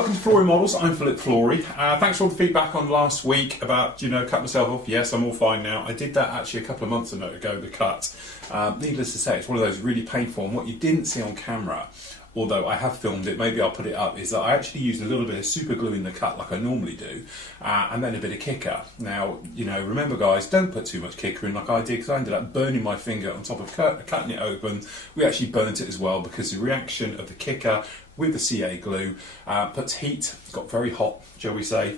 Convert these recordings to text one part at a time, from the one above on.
welcome to Flory Models. I'm Philip Flory. Thanks for all the feedback on last week about, cut myself off. Yes, I'm all fine now. I did that actually a couple of months ago, the cut. Needless to say, it's one of those really painful, and what you didn't see on camera, although I have filmed it, maybe I'll put it up, is that I actually used a little bit of super glue in the cut like I normally do, and then a bit of kicker. Now, remember guys, don't put too much kicker in like I did, because I ended up burning my finger on top of cutting it open. We actually burnt it as well, because the reaction of the kicker with the CA glue puts heat, got very hot, shall we say,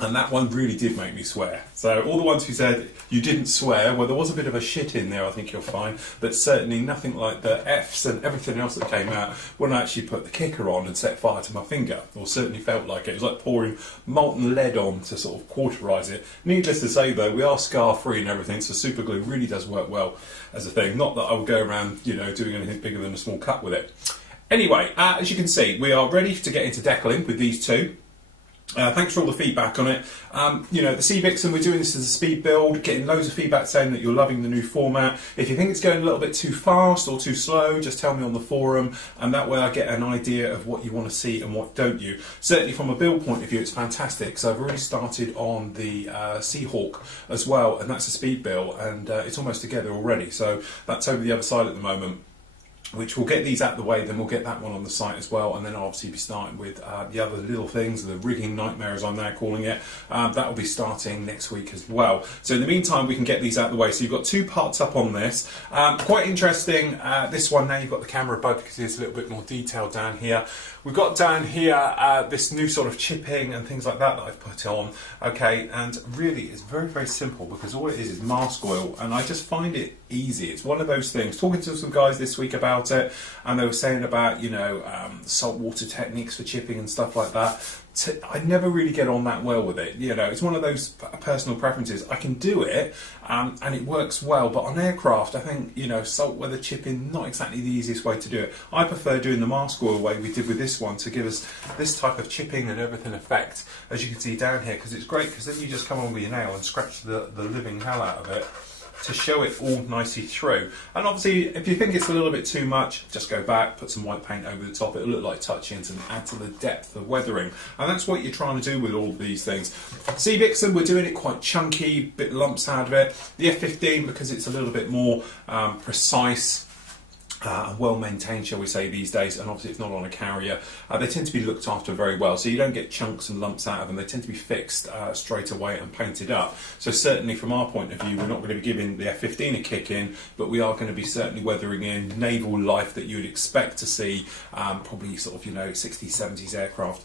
and that one really did make me swear. So all the ones who said you didn't swear, well, there was a bit of a shit in there, I think you'll find, but certainly nothing like the F's and everything else that came out when I actually put the kicker on and set fire to my finger, or certainly felt like it. It was like pouring molten lead on to sort of cauterise it. Needless to say though, we are scar free and everything, so super glue really does work well as a thing. Not that I would go around, doing anything bigger than a small cut with it. Anyway, as you can see, we are ready to get into decaling with these two. Thanks for all the feedback on it. The Sea Vixen, we're doing this as a speed build, getting loads of feedback saying that you're loving the new format. If you think it's going a little bit too fast or too slow, just tell me on the forum, and that way I get an idea of what you want to see and what don't you. Certainly from a build point of view, it's fantastic. So I've already started on the Seahawk as well, and that's a speed build, and it's almost together already. So that's over the other side at the moment, which we'll get these out of the way, then we'll get that one on the site as well, and then I'll obviously be starting with the other little things, the rigging nightmare as I'm now calling it. That will be starting next week as well. So in the meantime, we can get these out of the way. So you've got two parts up on this. Quite interesting, this one now you've got the camera bug because there's a little bit more detail down here. We've got down here this new sort of chipping and things like that I've put on, okay, and really it's very, very simple because all it is mask oil, and I just find it easy. It's one of those things. Talking to some guys this week about it, and they were saying about, saltwater techniques for chipping and stuff like that. I never really get on that well with it. It's one of those personal preferences. I can do it, and it works well, but on aircraft, I think, saltwater chipping, not exactly the easiest way to do it. I prefer doing the mask oil way we did with this one to give us this type of chipping and everything effect, as you can see down here, because it's great, because then you just come on with your nail and scratch the living hell out of it to show it all nicely through. And obviously, if you think it's a little bit too much, just go back, put some white paint over the top. It'll look like touch-ins and add to the depth of weathering. And that's what you're trying to do with all of these things. Sea Vixen, we're doing it quite chunky, bit lumps out of it. The F-15, because it's a little bit more precise, well maintained, shall we say, these days, and obviously it's not on a carrier, they tend to be looked after very well, so you don't get chunks and lumps out of them. They tend to be fixed straight away and painted up. So certainly from our point of view, we're not going to be giving the F-15 a kick in, but we are going to be certainly weathering in naval life that you would expect to see, probably sort of 60s, 70s aircraft.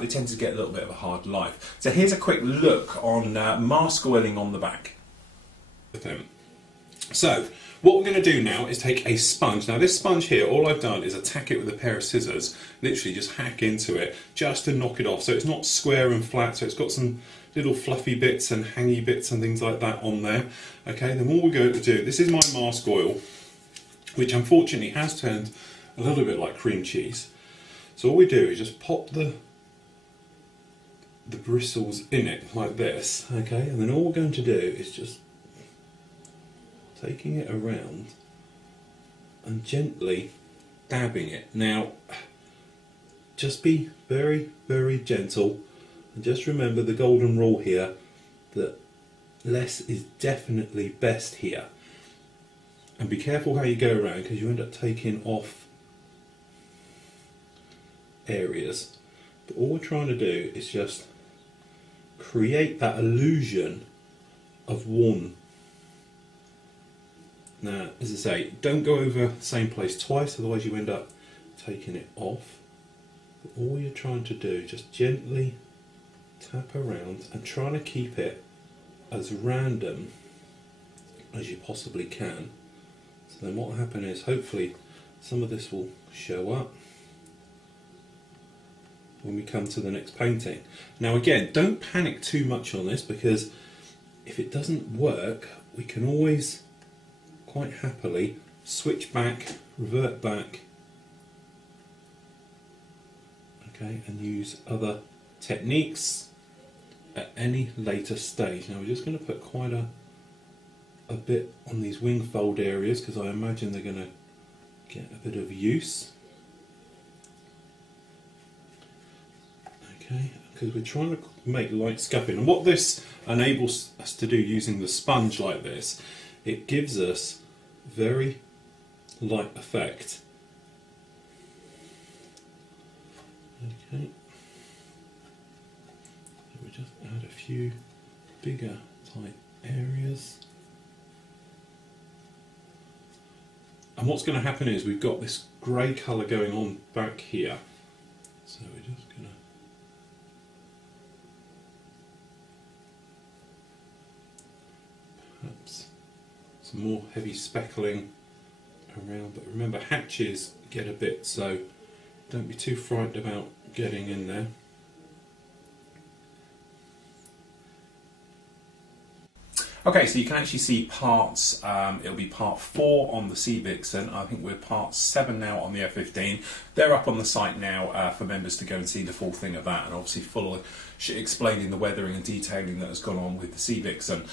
They tend to get a little bit of a hard life. So here's a quick look on mask oiling on the back. So what we're going to do now is take a sponge. Now this sponge here, all I've done is attack it with a pair of scissors, literally just hack into it, just to knock it off. So it's not square and flat, so it's got some little fluffy bits and hangy bits and things like that on there. Okay, then what we're going to do, this is my mask oil, which unfortunately has turned a little bit like cream cheese. So all we do is just pop the bristles in it like this, okay, and then all we're going to do is just taking it around and gently dabbing it. Now, just be very, very gentle, and just remember the golden rule here, that less is definitely best here. And be careful how you go around, because you end up taking off areas. But all we're trying to do is just create that illusion of one. Now, as I say, don't go over the same place twice, otherwise you end up taking it off. But all you're trying to do, just gently tap around and trying to keep it as random as you possibly can. So then what will happen is, hopefully, some of this will show up when we come to the next painting. Now again, don't panic too much on this, because if it doesn't work, we can always quite happily switch back, revert back, okay, and use other techniques at any later stage. Now we're just going to put quite a bit on these wing fold areas, because I imagine they're going to get a bit of use. Okay, because we're trying to make light scuffing, and what this enables us to do using the sponge like this, it gives us very light effect. Okay, so we just add a few bigger tight areas. And what's going to happen is we've got this grey colour going on back here. So we're just going to perhaps some more heavy speckling around, but remember hatches get a bit, so don't be too frightened about getting in there. Okay, so you can actually see parts, it'll be part 4 on the Sea Vixen. I think we're part 7 now on the F-15. They're up on the site now for members to go and see the full thing of that, and obviously full of explaining the weathering and detailing that has gone on with the Sea Vixen.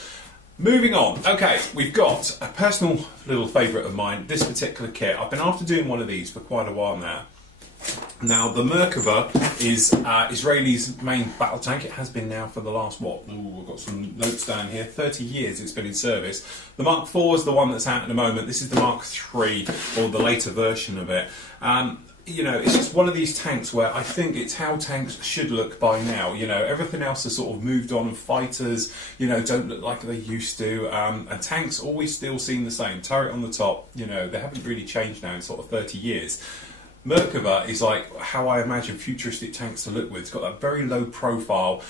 Moving on, okay, we've got a personal little favourite of mine, this particular kit. I've been after doing one of these for quite a while now. Now, the Merkava is Israeli's main battle tank. It has been now for the last, we've got some notes down here, 30 years it's been in service. The Mark IV is the one that's out at the moment. This is the Mark III, or the later version of it. You know, it's just one of these tanks where I think it's how tanks should look by now. You know, everything else has sort of moved on, and fighters, you know, don't look like they used to. And tanks always still seem the same. Turret on the top, you know, they haven't really changed now in sort of 30 years. Merkava is like how I imagine futuristic tanks to look with. It's got that very low profile,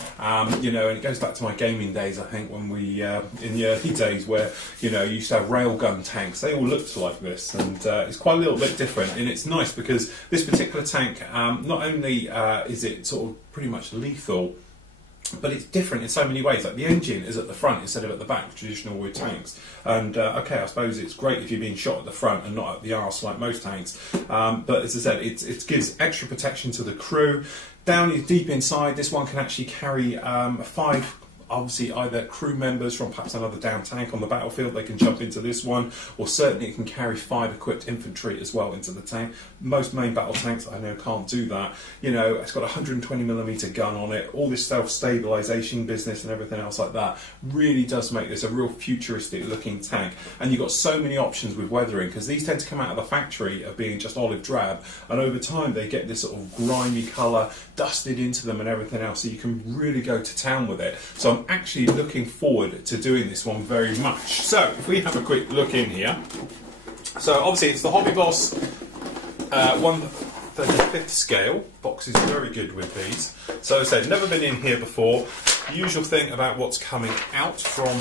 you know, and it goes back to my gaming days, I think, when we, in the early days where, you know, you used to have railgun tanks. They all looked like this, and it's quite a little bit different, and it's nice because this particular tank, not only is it sort of pretty much lethal, but it's different in so many ways. Like the engine is at the front instead of at the back, traditional with tanks. And okay, I suppose it's great if you're being shot at the front and not at the arse like most tanks. But as I said, it gives extra protection to the crew. Down deep inside, this one can actually carry 5. Obviously, either crew members from perhaps another down tank on the battlefield, they can jump into this one, or certainly it can carry 5 equipped infantry as well into the tank. Most main battle tanks, I know, can't do that. You know, it's got a 120mm gun on it. All this self-stabilisation business and everything else like that really does make this a real futuristic looking tank. And you've got so many options with weathering, because these tend to come out of the factory of being just olive drab, and over time they get this sort of grimy colour dusted into them and everything else, so you can really go to town with it. So I'm actually looking forward to doing this one very much. So if we have a quick look in here, so obviously it's the Hobby Boss 1/35 scale. Box is very good with these. So as I said, never been in here before. The usual thing about what's coming out from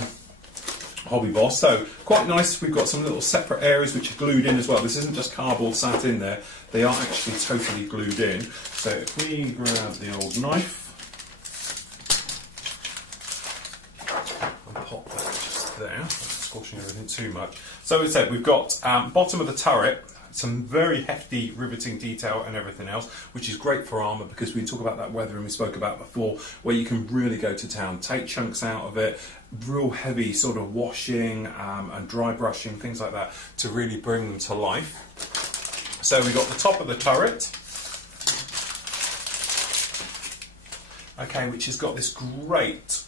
Hobby Boss. So quite nice, we've got some little separate areas which are glued in as well. This isn't just cardboard sat in there, they are actually totally glued in. So if we grab the old knife, pop that just there, not squashing everything too much. So as I said, we've got bottom of the turret, some very hefty riveting detail and everything else, which is great for armour, because we talk about that weathering we spoke about before, where you can really go to town, take chunks out of it, real heavy sort of washing and dry brushing, things like that, to really bring them to life. So we've got the top of the turret, okay, which has got this great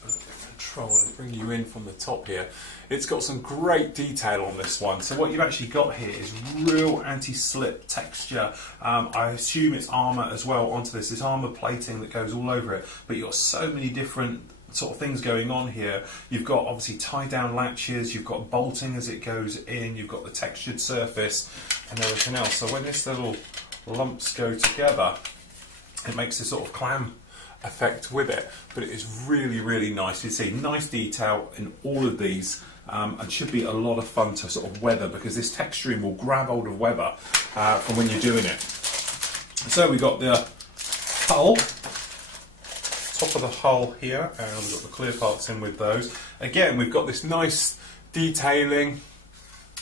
control, and bring you in from the top here. It's got some great detail on this one. So what you've actually got here is real anti-slip texture. I assume it's armour as well onto this. It's armour plating that goes all over it, but you've got so many different sort of things going on here. You've got obviously tie down latches, you've got bolting as it goes in, you've got the textured surface and everything else. So when this little lumps go together, it makes this sort of clam effect with it, but it is really, really nice. You see nice detail in all of these, and should be a lot of fun to sort of weather, because this texturing will grab hold of weather from when you're doing it. So we've got the hull, top of the hull here, and we've got the clear parts in with those. Again, we've got this nice detailing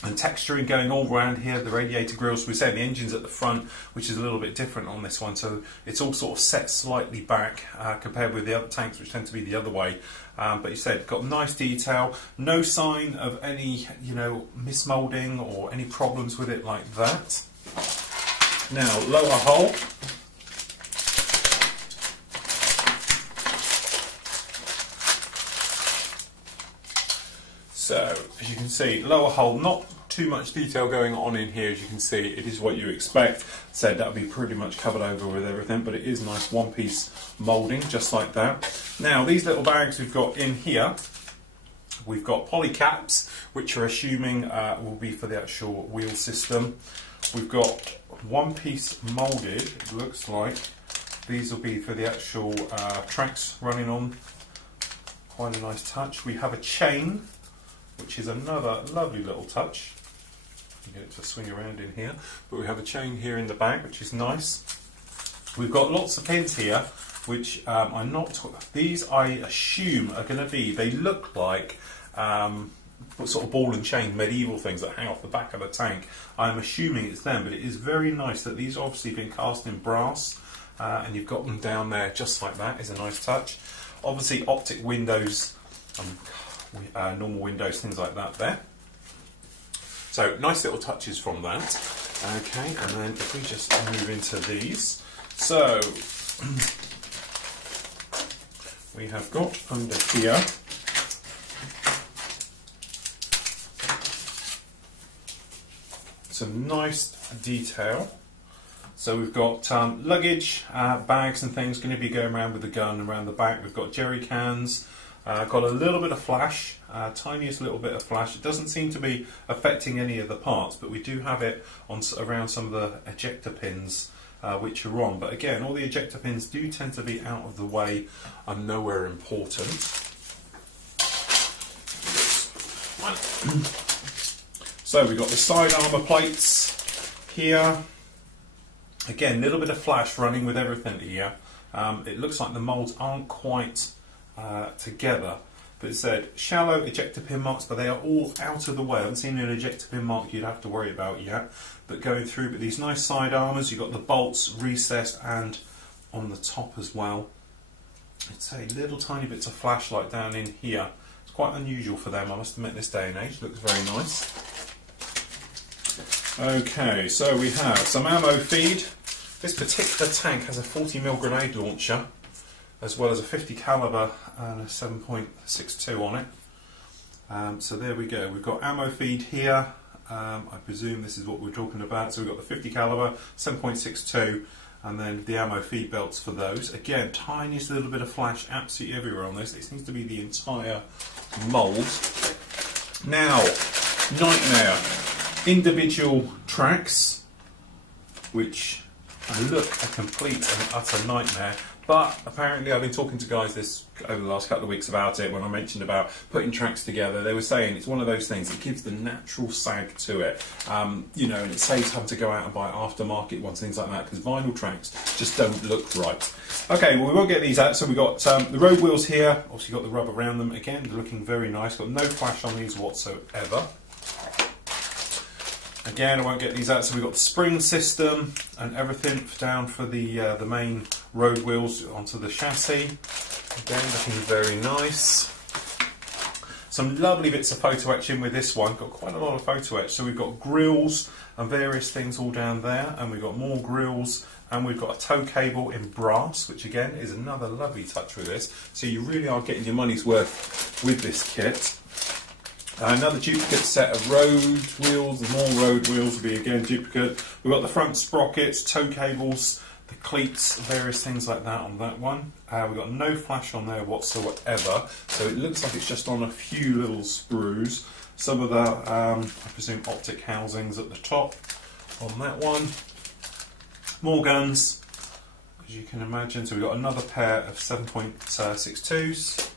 and texturing going all around here. The radiator grills, we say the engine's at the front, which is a little bit different on this one, so it's all sort of set slightly back compared with the other tanks, which tend to be the other way. But you said got nice detail, no sign of any, you know, mismoulding or any problems with it like that. Now lower hull, So, as you can see, lower hull, not too much detail going on in here. As you can see, it is what you expect. Said that'll be pretty much covered over with everything, but it is nice one-piece moulding, just like that. Now, these little bags we've got in here, we've got poly caps, which are assuming will be for the actual wheel system. We've got one-piece moulded, it looks like. These will be for the actual tracks running on. Quite a nice touch. We have a chain, which is another lovely little touch. You get it to swing around in here. But we have a chain here in the back, which is nice. We've got lots of pins here, which I'm not... These, I assume, are going to be... They look like sort of ball and chain medieval things that hang off the back of a tank. I'm assuming it's them, but it is very nice that these have obviously been cast in brass, and you've got them down there just like that. Is a nice touch. Obviously, optic windows, normal windows, things like that there. So, nice little touches from that. Okay, and then if we just move into these. So, we have got under here some nice detail. So we've got luggage, bags and things going to be going around with the gun around the back. We've got jerry cans, got a little bit of flash, tiniest little bit of flash. It doesn't seem to be affecting any of the parts, but we do have it on around some of the ejector pins which are on. But again, all the ejector pins do tend to be out of the way and nowhere important. So we've got the side armour plates here. Again, a little bit of flash running with everything here. It looks like the moulds aren't quite together. But it said shallow ejector pin marks, but they are all out of the way. I haven't seen an ejector pin mark you'd have to worry about yet. But going through, but these nice side armours, you've got the bolts recessed and on the top as well. It's a little tiny bits of flashlight down in here. It's quite unusual for them, I must admit, this day and age. Looks very nice. Okay, so we have some ammo feed. This particular tank has a 40mm grenade launcher, as well as a 50 caliber and a 7.62 on it. So there we go. We've got ammo feed here. I presume this is what we're talking about. So we've got the 50 caliber, 7.62, and then the ammo feed belts for those. Again, tiniest little bit of flash absolutely everywhere on this. It seems to be the entire mould. Now, Nightmare. Individual tracks, which look a complete and utter nightmare, but apparently I've been talking to guys over the last couple of weeks about it. When I mentioned about putting tracks together, they were saying it's one of those things that gives the natural sag to it, you know, and it saves having to go out and buy aftermarket ones, things like that, because vinyl tracks just don't look right. Okay, well, we won't get these out. So we've got the road wheels here, obviously got the rub around them, again looking very nice, got no flash on these whatsoever. Again, I won't get these out. So we've got the spring system and everything down for the main road wheels onto the chassis. Again, looking very nice. Some lovely bits of photo etching with this one. Got quite a lot of photo etch. So we've got grills and various things all down there, and we've got more grills, and we've got a tow cable in brass, which again is another lovely touch with this. So you really are getting your money's worth with this kit. Another duplicate set of road wheels, the more road wheels will be again duplicate. We've got the front sprockets, tow cables, the cleats, various things like that on that one. We've got no flash on there whatsoever, so it looks like it's just on a few little sprues. Some of the, I presume, optic housings at the top on that one. More guns, as you can imagine. So we've got another pair of 7.62s.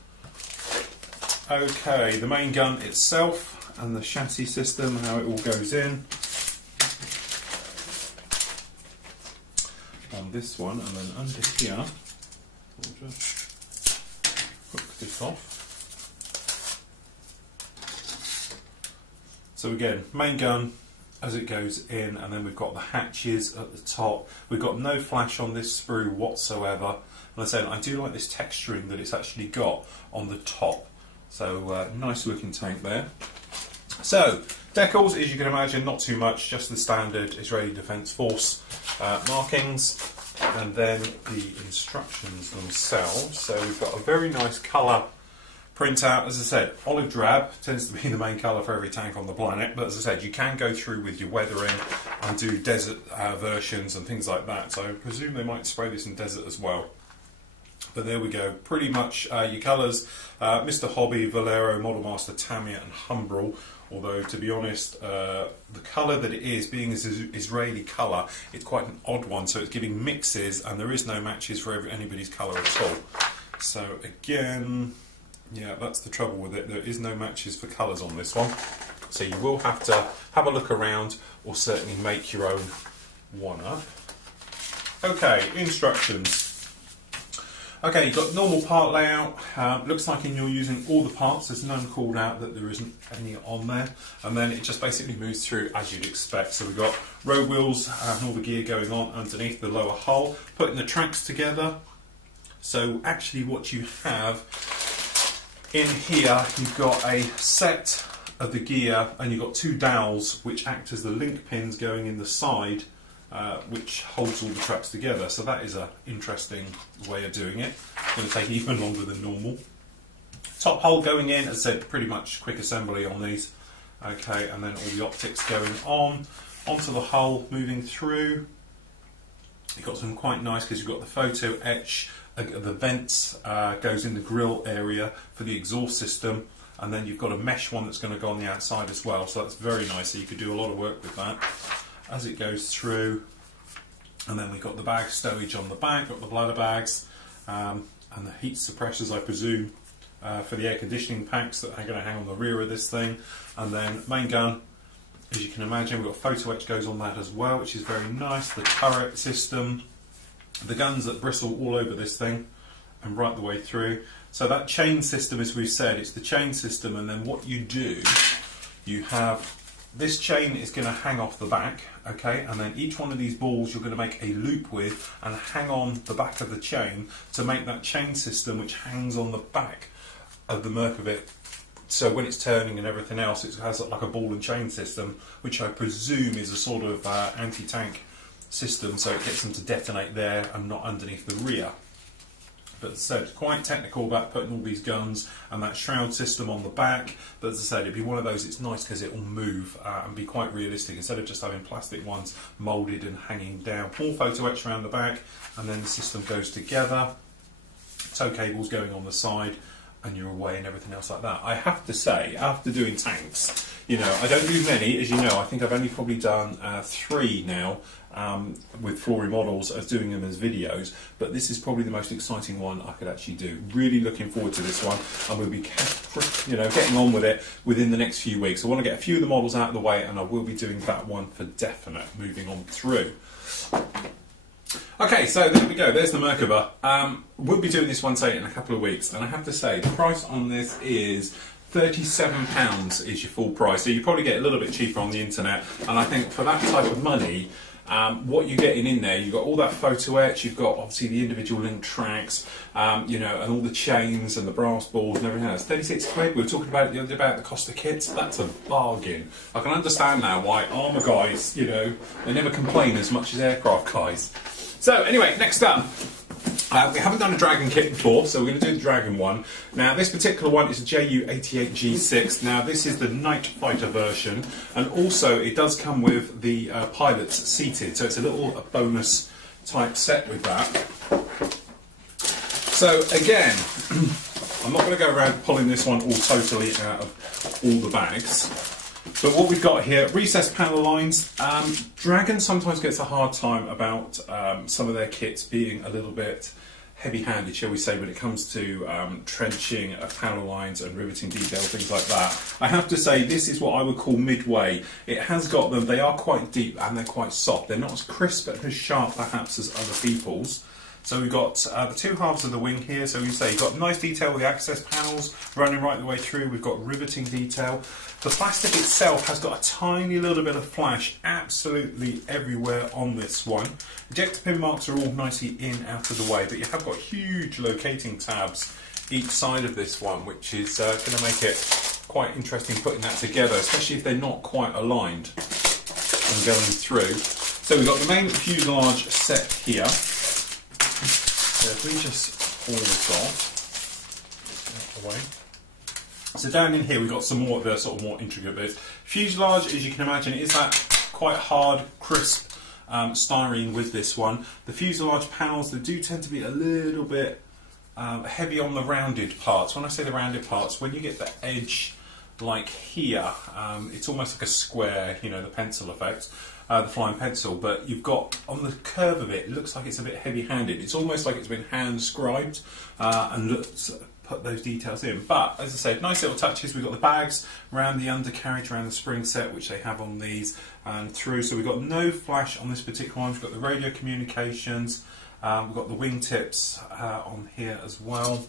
Okay, the main gun itself and the chassis system, how it all goes in. On this one, and then under here, we'll just hook this off. So again, main gun as it goes in, and then we've got the hatches at the top. We've got no flash on this sprue whatsoever. And I said, I do like this texturing that it's actually got on the top. So nice looking tank there. So decals, as you can imagine, not too much, just the standard Israeli Defence Force markings, and then the instructions themselves. So we've got a very nice colour printout. As I said, olive drab tends to be the main colour for every tank on the planet, but as I said, you can go through with your weathering and do desert versions and things like that, so I presume they might spray this in desert as well. But there we go, pretty much your colours, Mr. Hobby, Valero, Model Master, Tamiya and Humbrol. Although, to be honest, the colour that it is, being as Israeli colour, it's quite an odd one, so it's giving mixes and there is no matches for anybody's colour at all. So again, yeah, that's the trouble with it, there is no matches for colours on this one. So you will have to have a look around or certainly make your own one up. Okay, instructions. Okay, you've got normal part layout. Looks like you're using all the parts. There's none called out that there isn't any on there. And then it just basically moves through as you'd expect. So we've got road wheels and all the gear going on underneath the lower hull, putting the tracks together. So actually what you have in here, you've got a set of the gear and you've got two dowels which act as the link pins going in the side, which holds all the tracks together. So that is an interesting way of doing it. It's going to take even longer than normal. Top hull going in, as I said, pretty much quick assembly on these. Okay, and then all the optics going on, onto the hull, moving through. You've got some quite nice, because you've got the photo etch, the vents goes in the grille area for the exhaust system, and then you've got a mesh one that's going to go on the outside as well, so that's very nice, so you could do a lot of work with that as it goes through. And then we've got the bag stowage on the back, got the bladder bags, and the heat suppressors, I presume, for the air conditioning packs that are going to hang on the rear of this thing. And then main gun, as you can imagine, we've got photo etch goes on that as well, which is very nice. The turret system, the guns that bristle all over this thing and right the way through. So that chain system, as we've said, it's the chain system, and then what you do, you have this chain is going to hang off the back, okay, and then each one of these balls you're going to make a loop with and hang on the back of the chain to make that chain system which hangs on the back of the Merkava. So when it's turning and everything else, it has like a ball and chain system, which I presume is a sort of anti-tank system, so it gets them to detonate there and not underneath the rear. But as I said, it's quite technical about putting all these guns and that shroud system on the back. But as I said, it'd be one of those, it's nice because it will move and be quite realistic instead of just having plastic ones moulded and hanging down. More photo etch around the back, and then the system goes together. Tow cables going on the side, and you're away and everything else like that. I have to say, after doing tanks, you know, I don't do many, as you know. I think I've only probably done 3 now with Flory models as doing them as videos, but this is probably the most exciting one I could actually do. Really looking forward to this one, and we'll be, you know, getting on with it within the next few weeks. I want to get a few of the models out of the way, and I will be doing that one for definite, moving on through. Okay, so there we go, there's the Merkava. We'll be doing this one, say, in a couple of weeks, and I have to say, the price on this is £37 is your full price, so you probably get a little bit cheaper on the internet, and I think for that type of money, what you're getting in there, you've got all that photo etch, you've got obviously the individual link tracks, you know, and all the chains and the brass balls and everything else. 36 quid, we were talking about it the other day about the cost of kits, that's a bargain. I can understand now why armour guys, you know, they never complain as much as aircraft guys. So anyway, next up. We haven't done a Dragon kit before, so we're going to do the Dragon one. Now, this particular one is a JU88G6. Now, this is the Night Fighter version, and also it does come with the pilots seated, so it's a little bonus type set with that. So again, I'm not going to go around pulling this one all totally out of all the bags. But what we've got here, recessed panel lines. Dragon sometimes gets a hard time about some of their kits being a little bit heavy-handed, shall we say, when it comes to trenching panel lines and riveting detail, things like that. I have to say, this is what I would call midway. It has got them, they are quite deep and they're quite soft. They're not as crisp and as sharp, perhaps, as other people's. So we've got the 2 halves of the wing here, so you say you've got nice detail with the access panels running right the way through. We've got riveting detail. The plastic itself has got a tiny little bit of flash absolutely everywhere on this one. Ejector pin marks are all nicely in, out of the way, but you have got huge locating tabs each side of this one, which is going to make it quite interesting putting that together, especially if they're not quite aligned and going through. So we've got the main fuselage set here. So if we just pull this off, away. So down in here we've got some more of the sort of more intricate bits. Fuselage, as you can imagine, is that quite hard, crisp styrene with this one. The fuselage panels, they do tend to be a little bit heavy on the rounded parts. When I say the rounded parts, when you get the edge like here, it's almost like a square, you know, the pencil effect, the flying pencil, but you've got, on the curve of it, it looks like it's a bit heavy-handed. It's almost like it's been hand-scribed and put those details in. But, as I said, nice little touches. We've got the bags around the undercarriage, around the spring set, which they have on these, and through. So we've got no flash on this particular one. We've got the radio communications. We've got the wingtips on here as well.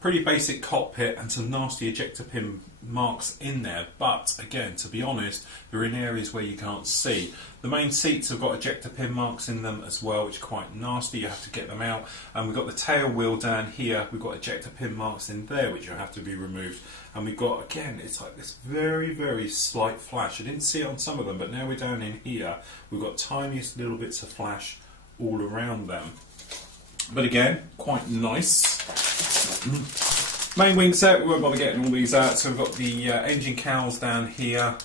Pretty basic cockpit and some nasty ejector pin marks in there, but again, to be honest, they're in areas where you can't see. The main seats have got ejector pin marks in them as well, which are quite nasty. You have to get them out. And we've got the tail wheel down here. We've got ejector pin marks in there, which will have to be removed. And we've got, again, it's like this very, very slight flash. I didn't see it on some of them, but now we're down in here. We've got tiniest little bits of flash all around them. But again, quite nice. Main wing set, we won't bother getting all these out. So we've got the engine cowls down here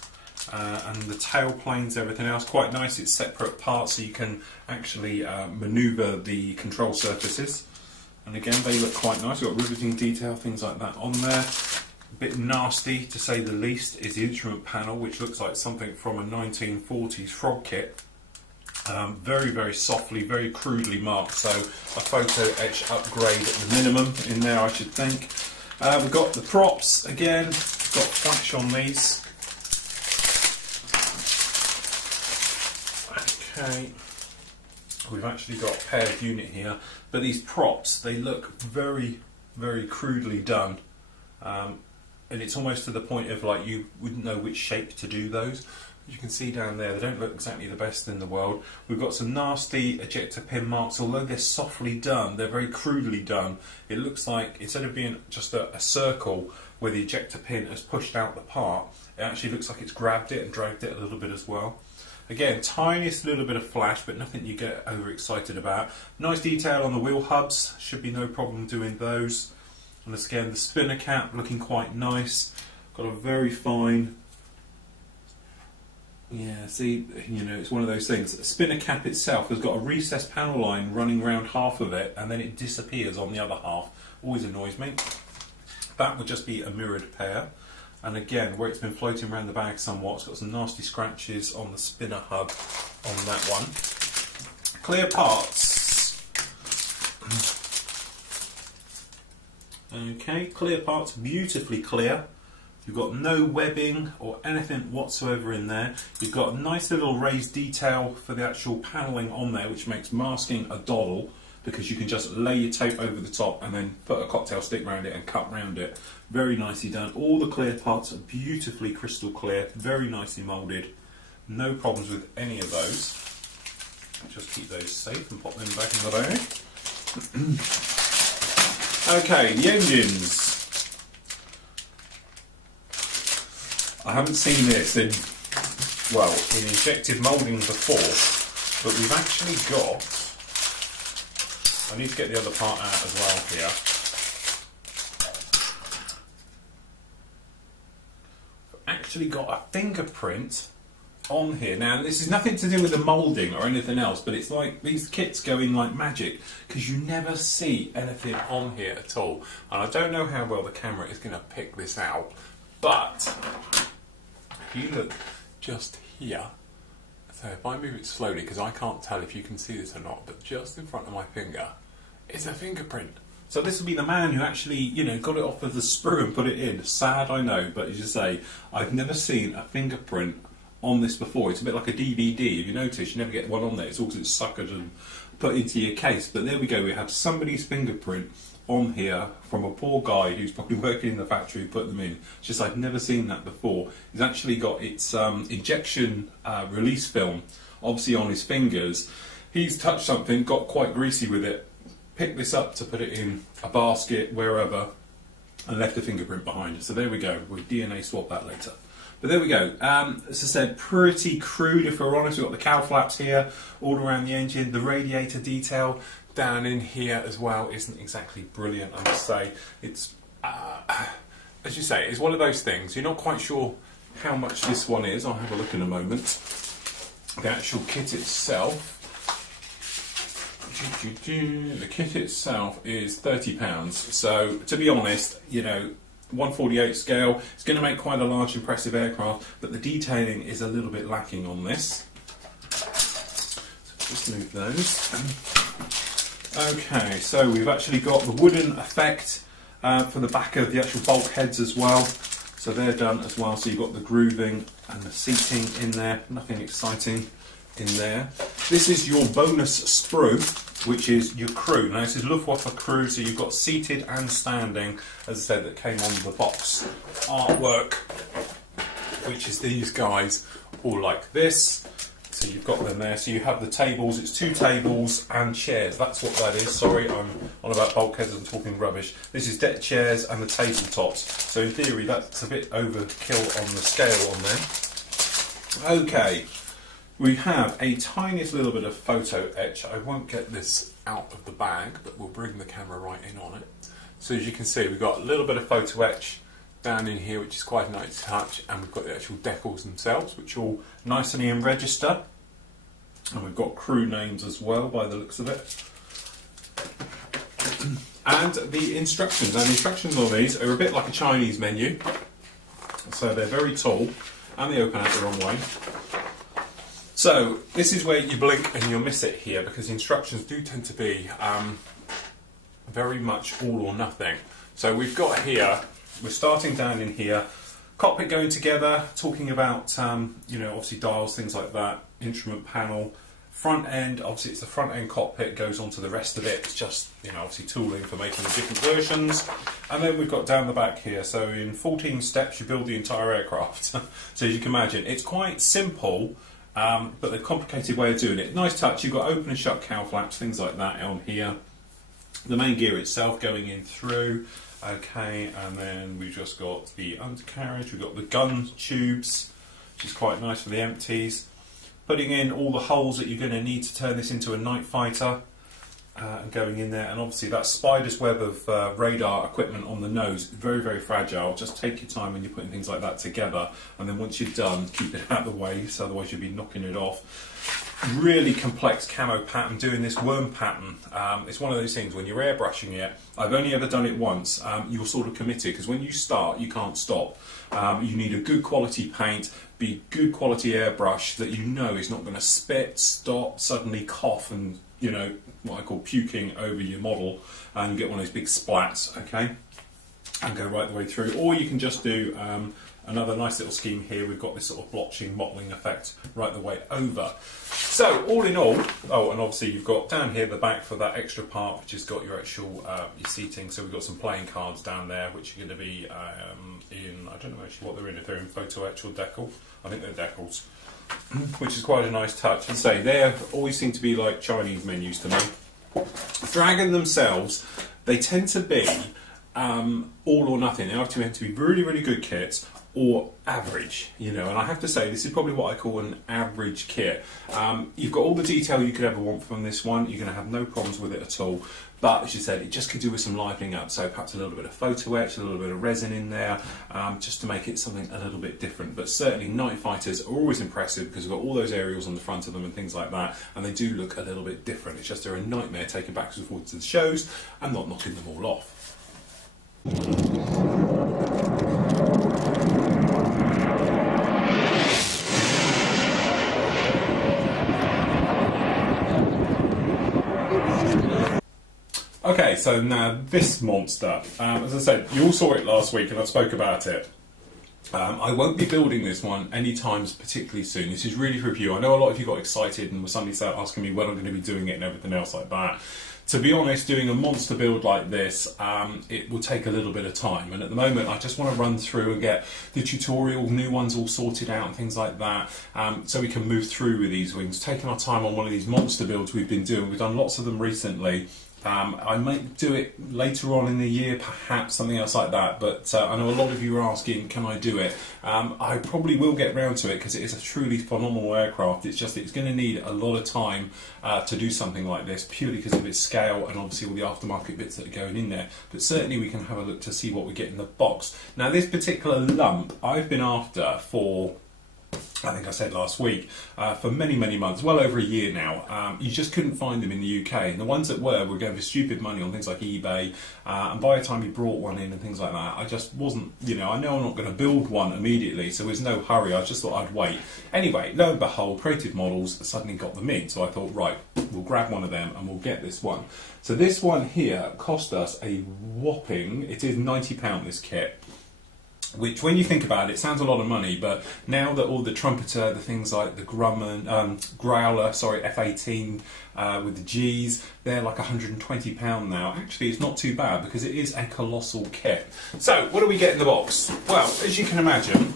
and the tail planes, everything else. Quite nice, it's separate parts so you can actually manoeuvre the control surfaces. And again, they look quite nice. We've got riveting detail, things like that on there. A bit nasty, to say the least, is the instrument panel, which looks like something from a 1940s frog kit. Very, very softly, very crudely marked, so a photo etch upgrade at the minimum in there, I should think. We've got the props again, got flash on these. Okay, we've actually got a paired unit here, but these props, they look very, very crudely done. And it's almost to the point of like you wouldn't know which shape to do those. As you can see down there, they don't look exactly the best in the world. We've got some nasty ejector pin marks, although they're softly done, they're very crudely done. It looks like, instead of being just a circle where the ejector pin has pushed out the part, it actually looks like it's grabbed it and dragged it a little bit as well. Again, tiniest little bit of flash, but nothing you get overexcited about. Nice detail on the wheel hubs, should be no problem doing those. And again, the spinner cap looking quite nice. Got a very fine... Yeah, see, you know, it's one of those things. The spinner cap itself has got a recessed panel line running around half of it, and then it disappears on the other half. Always annoys me. That would just be a mirrored pair. And again, where it's been floating around the bag somewhat, it's got some nasty scratches on the spinner hub on that one. Clear parts. Okay, clear parts, beautifully clear. You've got no webbing or anything whatsoever in there. You've got a nice little raised detail for the actual panelling on there, which makes masking a doddle, because you can just lay your tape over the top and then put a cocktail stick around it and cut around it. Very nicely done. All the clear parts are beautifully crystal clear, very nicely moulded. No problems with any of those. Just keep those safe and pop them back in the bag. Okay, the engines. I haven't seen this in, well, in injected moulding before, but we've actually got, I need to get the other part out as well here. We've actually got a fingerprint on here. Now, this is nothing to do with the moulding or anything else, but it's like these kits go in like magic, because you never see anything on here at all. And I don't know how well the camera is going to pick this out, but... if you look just here, so if I move it slowly, because I can't tell if you can see this or not, but just in front of my finger is a fingerprint. So this will be the man who actually, you know, got it off of the sprue and put it in. Sad, I know, but as you say, I've never seen a fingerprint on this before. It's a bit like a DVD. If you notice, you never get one on there. It's all suckered and put into your case. But there we go. We have somebody's fingerprint on here from a poor guy who's probably working in the factory who put them in. It's just I've never seen that before. He's actually got its injection release film obviously on his fingers. He's touched something, got quite greasy with it, picked this up to put it in a basket wherever and left a fingerprint behind. So there we go. We'll DNA swap that later. But there we go. As I said, pretty crude if we're honest. We've got the cowl flaps here all around the engine. The radiator detail down in here as well isn't exactly brilliant, I must say. It's as you say, it's one of those things, you're not quite sure how much this one is. I'll have a look in a moment. The actual kit itself, the kit itself is £30. So to be honest, you know, 1/48 scale, it's going to make quite a large impressive aircraft, but the detailing is a little bit lacking on this. So just move those. Okay, so we've actually got the wooden effect for the back of the actual bulkheads as well. So they're done as well, so you've got the grooving and the seating in there, nothing exciting in there. This is your bonus sprue, which is your crew. Now this is Luftwaffe crew, so you've got seated and standing, as I said, that came on the box artwork, which is these guys all like this. So you've got them there, so you have the tables, it's 2 tables and chairs, that's what that is. Sorry, I'm on about bulkheads, I'm talking rubbish. This is deck chairs and the tabletops, so in theory that's a bit overkill on the scale on there. Okay, we have a tiniest little bit of photo etch. I won't get this out of the bag, but we'll bring the camera right in on it. So as you can see, we've got a little bit of photo etch down in here, which is quite a nice touch, and we've got the actual decals themselves, which are all nicely in register, and we've got crew names as well by the looks of it, and the instructions. And the instructions on these are a bit like a Chinese menu, so they're very tall and they open out the wrong way. So this is where you blink and you'll miss it here, because the instructions do tend to be very much all or nothing. So we've got here, we're starting down in here, cockpit going together, talking about, you know, obviously dials, things like that, instrument panel, front end, obviously it's the front end cockpit, goes on to the rest of it, it's just, you know, obviously tooling for making the different versions. And then we've got down the back here, so in 14 steps you build the entire aircraft. So as you can imagine, it's quite simple, but a complicated way of doing it. Nice touch, you've got open and shut cowl flaps, things like that on here. The main gear itself going in through. Okay, and then we've just got the undercarriage, we've got the gun tubes, which is quite nice for the empties. Putting in all the holes that you're going to need to turn this into a night fighter, and going in there, and obviously that spider's web of radar equipment on the nose, very, very fragile. Just take your time when you're putting things like that together, and then once you're done, keep it out of the way, so otherwise you'll be knocking it off. Really complex camo pattern, doing this worm pattern. It's one of those things, when you're airbrushing it, I've only ever done it once, you're sort of committed, because when you start, you can't stop. You need a good quality paint, be good quality airbrush that you know is not going to spit, stop, suddenly cough, and, you know, what I call puking over your model, and you get one of those big splats, okay, and go right the way through. Or you can just do another nice little scheme here. We've got this sort of blotching, mottling effect right the way over. So all in all, oh, and obviously you've got down here the back for that extra part, which has got your actual your seating. So we've got some playing cards down there, which are going to be in, I don't know actually what they're in, if they're in photo etch or decal. I think they're decals, which is quite a nice touch. And say, they always seem to be like Chinese menus to me. Dragon themselves, they tend to be all or nothing. They either tend to be really, really good kits or average, you know, and I have to say this is probably what I call an average kit. You've got all the detail you could ever want from this one, you're going to have no problems with it at all, but as you said, it just could do with some livening up, so perhaps a little bit of photo etch, a little bit of resin in there, just to make it something a little bit different. But certainly night fighters are always impressive because we've got all those aerials on the front of them and things like that, and they do look a little bit different. It's just they're a nightmare taking backwards and forwards to the shows and not knocking them all off. Okay, so now this monster, as I said, you all saw it last week and I spoke about it. I won't be building this one anytime particularly soon. This is really for review. I know a lot of you got excited and were suddenly asking me when I'm going to be doing it and everything else like that. To be honest, doing a monster build like this, it will take a little bit of time, and at the moment I just want to run through and get the tutorial, new ones all sorted out and things like that, so we can move through with these wings. Taking our time on one of these monster builds we've been doing, we've done lots of them recently, I might do it later on in the year, perhaps something else like that, but I know a lot of you are asking, can I do it? I probably will get round to it because it is a truly phenomenal aircraft. It's just it's going to need a lot of time to do something like this, purely because of its scale and obviously all the aftermarket bits that are going in there. But certainly we can have a look to see what we get in the box. Now this particular lump I've been after for, I think I said last week, for many, many months, well over a year now. You just couldn't find them in the UK. And the ones that were going for stupid money on things like eBay. And by the time you brought one in and things like that, I just wasn't, you know, I know I'm not going to build one immediately, so there's no hurry. I just thought I'd wait. Anyway, lo and behold, Creative Models suddenly got them in. So I thought, right, we'll grab one of them and we'll get this one. So this one here cost us a whopping, it is £90 this kit. Which, when you think about it, sounds a lot of money, but now that all the Trumpeter, the things like the Growler, sorry, F-18 with the Gs, they're like £120 now. Actually, it's not too bad because it is a colossal kit. So, what do we get in the box? Well, as you can imagine,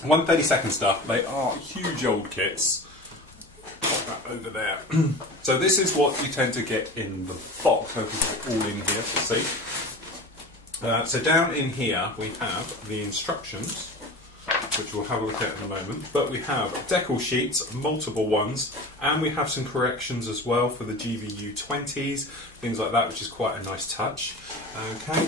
132nd stuff, they are huge old kits. Pop that over there. So this is what you tend to get in the box. Hope we get it all in here to see. So down in here we have the instructions, which we'll have a look at in a moment, but we have decal sheets, multiple ones, and we have some corrections as well for the GVU 20s, things like that, which is quite a nice touch. Okay,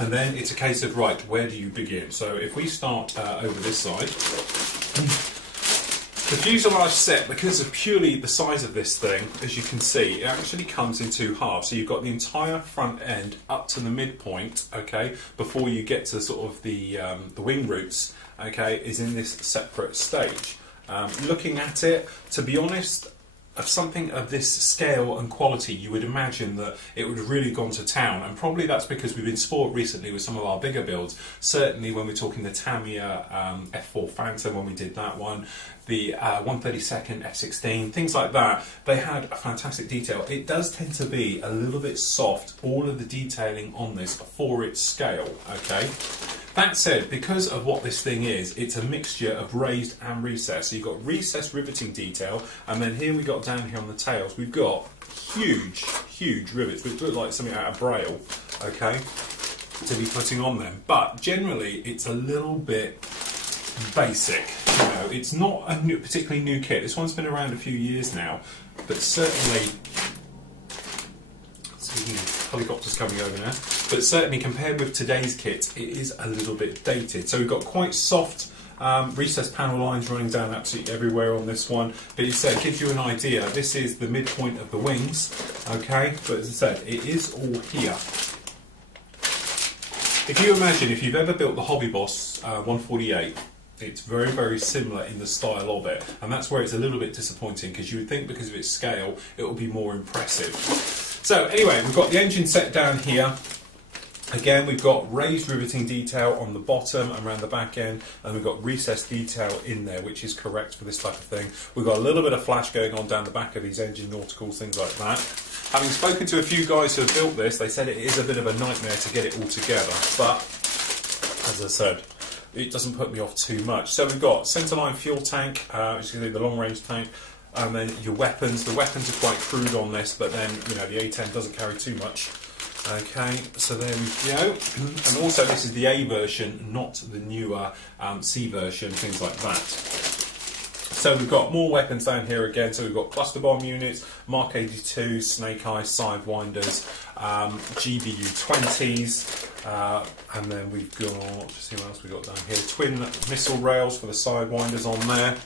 and then it's a case of, right, where do you begin? So if we start over this side, the fuselage set, because of purely the size of this thing, as you can see, it actually comes in two halves. So you've got the entire front end up to the midpoint, okay, before you get to sort of the wing roots, okay, is in this separate stage. Looking at it, to be honest, of something of this scale and quality, you would imagine that it would have really gone to town, and probably that's because we've been spoiled recently with some of our bigger builds. Certainly when we're talking the Tamiya F4 Phantom, when we did that one, the 132nd F16, things like that, they had a fantastic detail. It does tend to be a little bit soft, all of the detailing on this for its scale, okay? That said, because of what this thing is, it's a mixture of raised and recessed. So you've got recessed riveting detail, and then here we got down here on the tails, we've got huge, huge rivets, which look like something out of Braille, okay, to be putting on them. But generally, it's a little bit basic. You know, it's not a particularly new kit. This one's been around a few years now, but certainly, helicopters coming over now. But certainly compared with today's kit, it is a little bit dated. So we've got quite soft recessed panel lines running down absolutely everywhere on this one. But as I said, it gives you an idea. This is the midpoint of the wings, okay? But as I said, it is all here. If you imagine, if you've ever built the Hobby Boss 148, it's very, very similar in the style of it. And that's where it's a little bit disappointing, because you would think because of its scale, it will be more impressive. So anyway, we've got the engine set down here. Again, we've got raised riveting detail on the bottom and around the back end, and we've got recessed detail in there, which is correct for this type of thing. We've got a little bit of flash going on down the back of these engine nauticals, things like that. Having spoken to a few guys who have built this, they said it is a bit of a nightmare to get it all together, but as I said, it doesn't put me off too much. So we've got centerline fuel tank, which is going to be the long range tank, and then your weapons. The weapons are quite crude on this, but then, you know, the A10 doesn't carry too much. Okay, so there we go. And also this is the A version, not the newer C version, things like that. So we've got more weapons down here again. So we've got cluster bomb units, Mark 82, Snake Eye, Sidewinders, GVU 20s, and then we've got, let's see what else we've got down here, twin missile rails for the Sidewinders on there.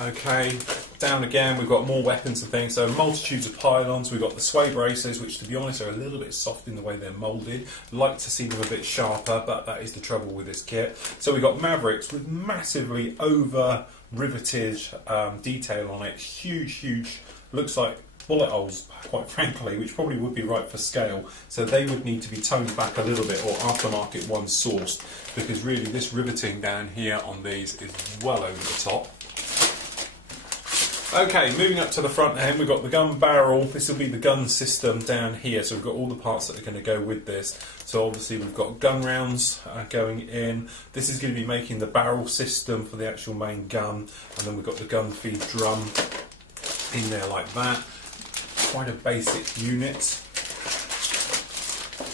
Okay, down again we've got more weapons and things, so multitudes of pylons. We've got the sway braces, which to be honest are a little bit soft in the way they're moulded. Like to see them a bit sharper, but that is the trouble with this kit. So we've got Mavericks with massively over riveted detail on it, huge, looks like bullet holes, quite frankly, which probably would be right for scale. So they would need to be toned back a little bit, or aftermarket ones sourced, because really this riveting down here on these is well over the top. Okay, moving up to the front end, we've got the gun barrel. This will be the gun system down here, so we've got all the parts that are going to go with this. So obviously we've got gun rounds going in. This is going to be making the barrel system for the actual main gun, and then we've got the gun feed drum in there like that. quite a basic unit.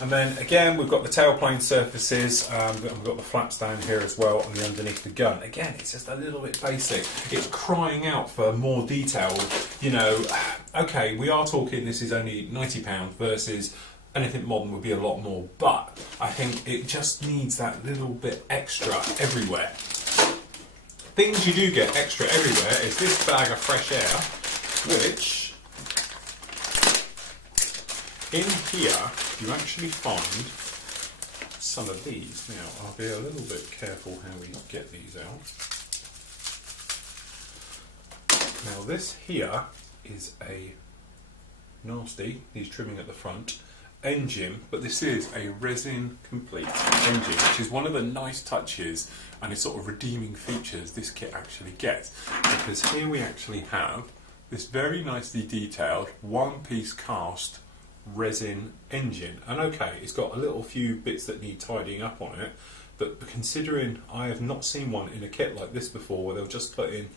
And then again, we've got the tailplane surfaces, and we've got the flaps down here as well, and the underneath the gun. Again, it's just a little bit basic. It's crying out for more detail. You know, okay, we are talking, this is only £90 versus anything modern would be a lot more, but I think it just needs that little bit extra everywhere. Things you do get extra everywhere is this bag of fresh air, which in here you actually find some of these. Now I'll be a little bit careful how we get these out. Now this here is a nasty, these trimming at the front, engine, but this is a resin complete engine, which is one of the nice touches and it's sort of redeeming features this kit actually gets, because here we actually have this very nicely detailed one-piece cast resin engine, and okay, it's got a little few bits that need tidying up on it, but considering I have not seen one in a kit like this before where they'll just put in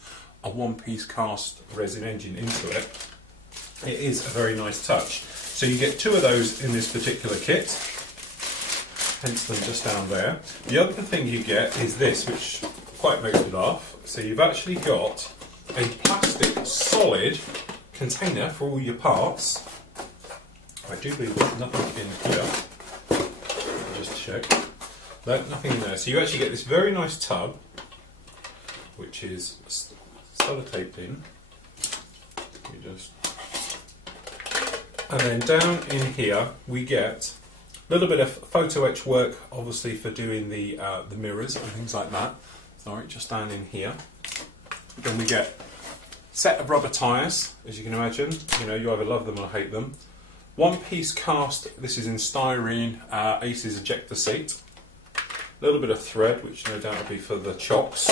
a one-piece cast resin engine into it, it is a very nice touch. So you get two of those in this particular kit, hence them just down there. The other thing you get is this, which quite makes me laugh. So you've actually got a plastic solid container for all your parts. I do believe there's nothing in here. I'll just check. No, nothing in there. So you actually get this very nice tub, which is sellotaped in. You just, and then down in here we get a little bit of photo etch work, obviously for doing the mirrors and things like that. Sorry, just down in here. Then we get a set of rubber tyres, as you can imagine. You know, you either love them or hate them. One piece cast, this is in styrene, Aces ejector seat. A little bit of thread, which no doubt will be for the chocks.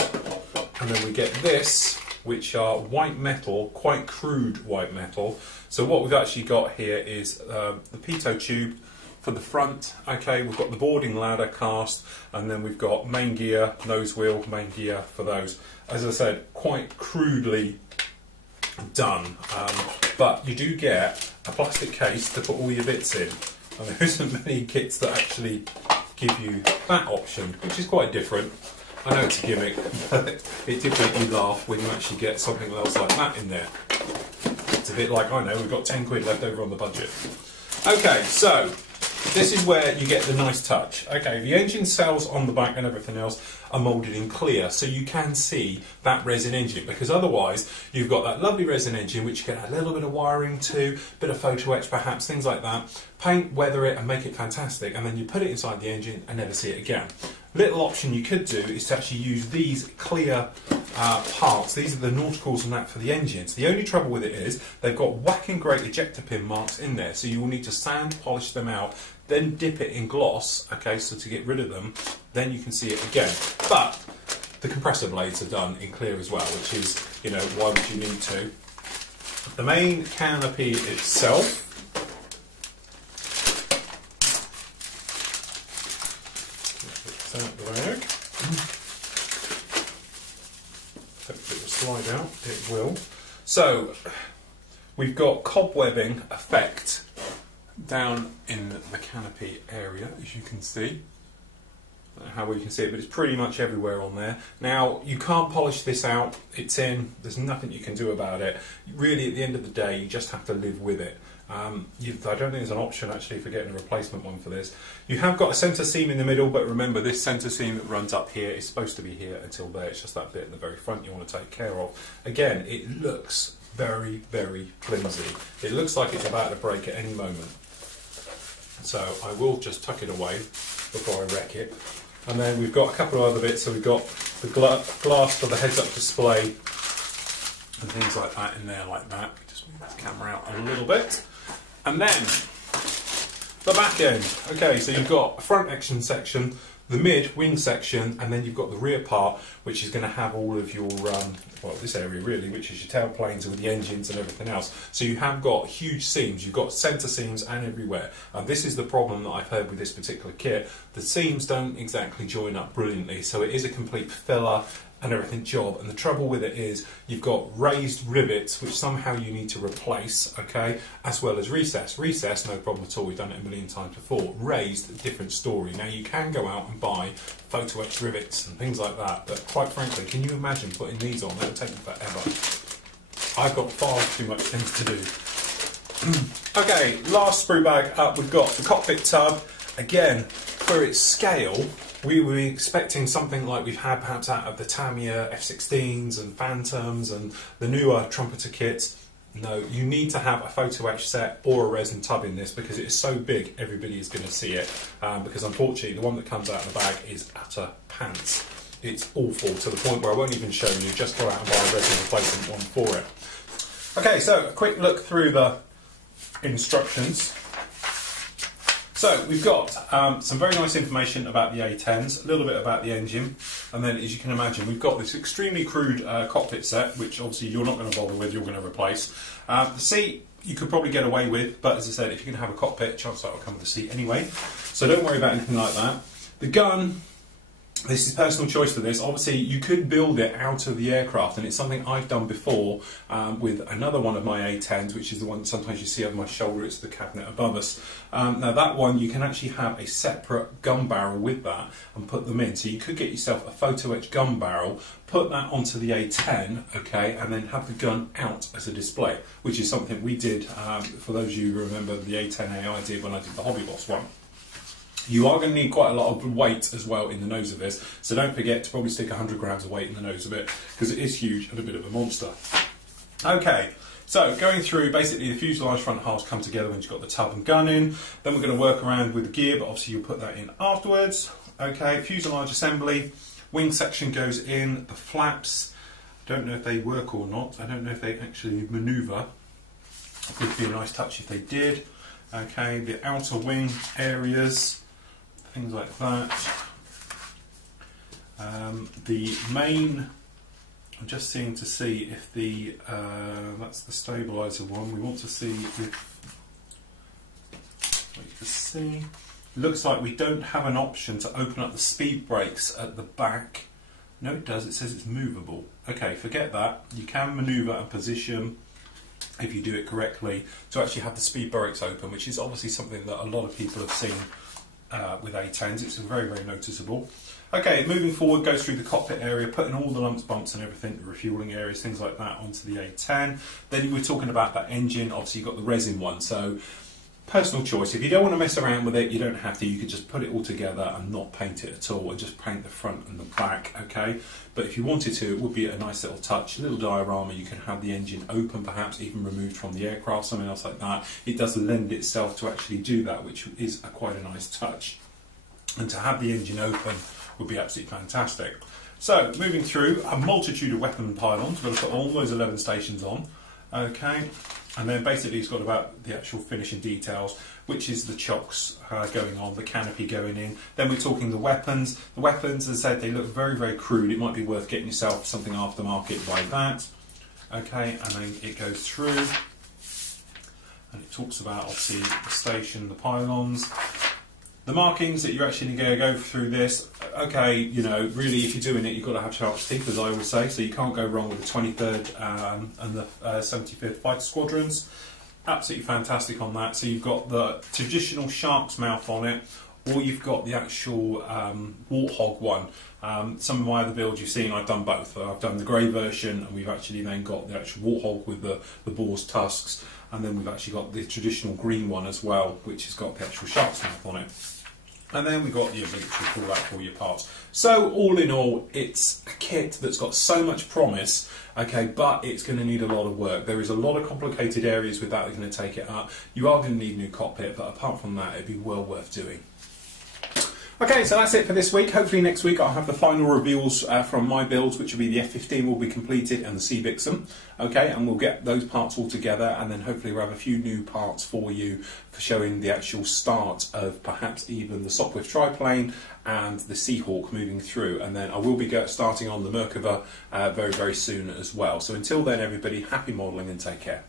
And then we get this, which are white metal, quite crude white metal. So what we've actually got here is the pitot tube for the front. Okay, we've got the boarding ladder cast, and then we've got main gear, nose wheel, main gear for those. As I said, quite crudely done, but you do get a plastic case to put all your bits in, and there isn't many kits that actually give you that option, which is quite different. I know it's a gimmick, but it did make me laugh when you actually get something else like that in there. It's a bit like, I know, we've got 10 quid left over on the budget. Okay, so this is where you get the nice touch. Okay, the engine cells on the back and everything else are moulded in clear, so you can see that resin engine, because otherwise you've got that lovely resin engine which you can add a little bit of wiring to, bit of photo etch perhaps, things like that, paint, weather it and make it fantastic, and then you put it inside the engine and never see it again. Little option you could do is to actually use these clear parts. These are the nauticals and that for the engines. The only trouble with it is they've got whacking great ejector pin marks in there, so you will need to sand polish them out, then dip it in gloss, okay, so to get rid of them, then you can see it again. But the compressor blades are done in clear as well, which is, you know, why would you need to? The main canopy itself, out the bag. Hopefully it will slide out. It will. So we've got cobwebbing effect down in the canopy area, as you can see. I don't know how well you can see it, but it's pretty much everywhere on there. Now, you can't polish this out. It's in. There's nothing you can do about it. Really, at the end of the day, you just have to live with it. I don't think there's an option actually for getting a replacement one for this. You have got a centre seam in the middle, but remember this centre seam that runs up here is supposed to be here until there. It's just that bit at the very front you want to take care of. Again, it looks very, very flimsy. It looks like it's about to break at any moment. So I will just tuck it away before I wreck it. And then we've got a couple of other bits. So we've got the glass for the heads-up display and things like that in there, like that. Just move this camera out a little bit. And then the back end. Okay, so you've got a front action section, the mid wing section, and then you've got the rear part, which is going to have all of your, well, this area really, which is your tailplanes with the engines and everything else. So you have got huge seams. You've got centre seams and everywhere. And this is the problem that I've heard with this particular kit. The seams don't exactly join up brilliantly, so it is a complete filler and everything job, and the trouble with it is you've got raised rivets which somehow you need to replace, okay, as well as recess. Recess, no problem at all, we've done it a million times before. Raised, different story. Now you can go out and buy photo etch rivets and things like that, but quite frankly, can you imagine putting these on? It'll take you forever. I've got far too much things to do. Okay, last sprue bag up, we've got the cockpit tub. Again, for its scale, we were expecting something like we've had perhaps out of the Tamiya F-16s and Phantoms and the newer trumpeter kits. No, you need to have a photo etch set or a resin tub in this because it is so big everybody is going to see it, because unfortunately the one that comes out of the bag is utter pants. It's awful to the point where I won't even show you, just go out and buy a resin replacement one for it. Okay, so a quick look through the instructions. So we've got some very nice information about the A10s, a little bit about the engine, and then as you can imagine we've got this extremely crude cockpit set, which obviously you're not going to bother with, you're going to replace. The seat you could probably get away with, but as I said, if you're going to have a cockpit, chances are it'll come with the seat anyway, so don't worry about anything like that. The gun, this is personal choice for this. Obviously, you could build it out of the aircraft, and it's something I've done before with another one of my A10s, which is the one sometimes you see over my shoulder. It's the cabinet above us. Now that one, you can actually have a separate gun barrel with that and put them in. So you could get yourself a photo etch gun barrel, put that onto the A10, okay, and then have the gun out as a display, which is something we did. For those of you who remember the A10A I did when I did the Hobby Boss one. You are going to need quite a lot of weight as well in the nose of this, so don't forget to probably stick 100 grams of weight in the nose of it, because it is huge and a bit of a monster. Okay, so going through, basically the fuselage front halves come together when you've got the tub and gun in, then we're going to work around with the gear, but obviously you'll put that in afterwards. Okay, fuselage assembly, wing section goes in, the flaps, I don't know if they work or not, I don't know if they actually manoeuvre, it would be a nice touch if they did. Okay, the outer wing areas, things like that. The main, I'm just seeing to see if the, that's the stabiliser one, we want to see if, what you can see, looks like we don't have an option to open up the speed brakes at the back. No it does, it says it's movable. Okay, forget that, you can manoeuvre and position, if you do it correctly, to actually have the speed brakes open, which is obviously something that a lot of people have seen with A10s. It's very, very noticeable. Okay, moving forward, goes through the cockpit area, putting all the lumps, bumps and everything, the refuelling areas, things like that onto the A10. Then we're talking about that engine, obviously you've got the resin one, so personal choice. If you don't want to mess around with it, you don't have to. You can just put it all together and not paint it at all, and just paint the front and the back, okay? But if you wanted to, it would be a nice little touch, a little diorama. You can have the engine open, perhaps even removed from the aircraft, something else like that. It does lend itself to actually do that, which is quite a nice touch. And to have the engine open would be absolutely fantastic. So, moving through, a multitude of weapon pylons. We're going to put all those 11 stations on, okay? And then basically it's got about the actual finishing details, which is the chocks going on, the canopy going in. Then we're talking the weapons. The weapons, as I said, they look very, very crude. It might be worth getting yourself something aftermarket like that. Okay, and then it goes through. And it talks about, obviously, the station, the pylons. The markings that you're actually going to go through this, okay, you know, really if you're doing it, you've got to have sharp teeth, as I would say, so you can't go wrong with the 23rd and the 75th Fighter Squadrons. Absolutely fantastic on that. So you've got the traditional shark's mouth on it, or you've got the actual Warthog one. Some of my other builds you've seen, I've done both. I've done the grey version, and we've actually then got the actual Warthog with the boar's tusks, and then we've actually got the traditional green one as well, which has got the actual shark's mouth on it. And then we've got the obligatory pull out for all your parts. So all in all, it's a kit that's got so much promise, okay, but it's going to need a lot of work. There is a lot of complicated areas with that that are going to take it up. You are going to need a new cockpit, but apart from that, it'd be well worth doing. Okay, so that's it for this week. Hopefully next week I'll have the final reveals from my builds, which will be the F-15 will be completed and the Sea Vixen. Okay, and we'll get those parts all together, and then hopefully we'll have a few new parts for you for showing the actual start of perhaps even the Sopwith triplane and the Seahawk moving through. And then I will be starting on the Merkava very, very soon as well. So until then, everybody, happy modelling and take care.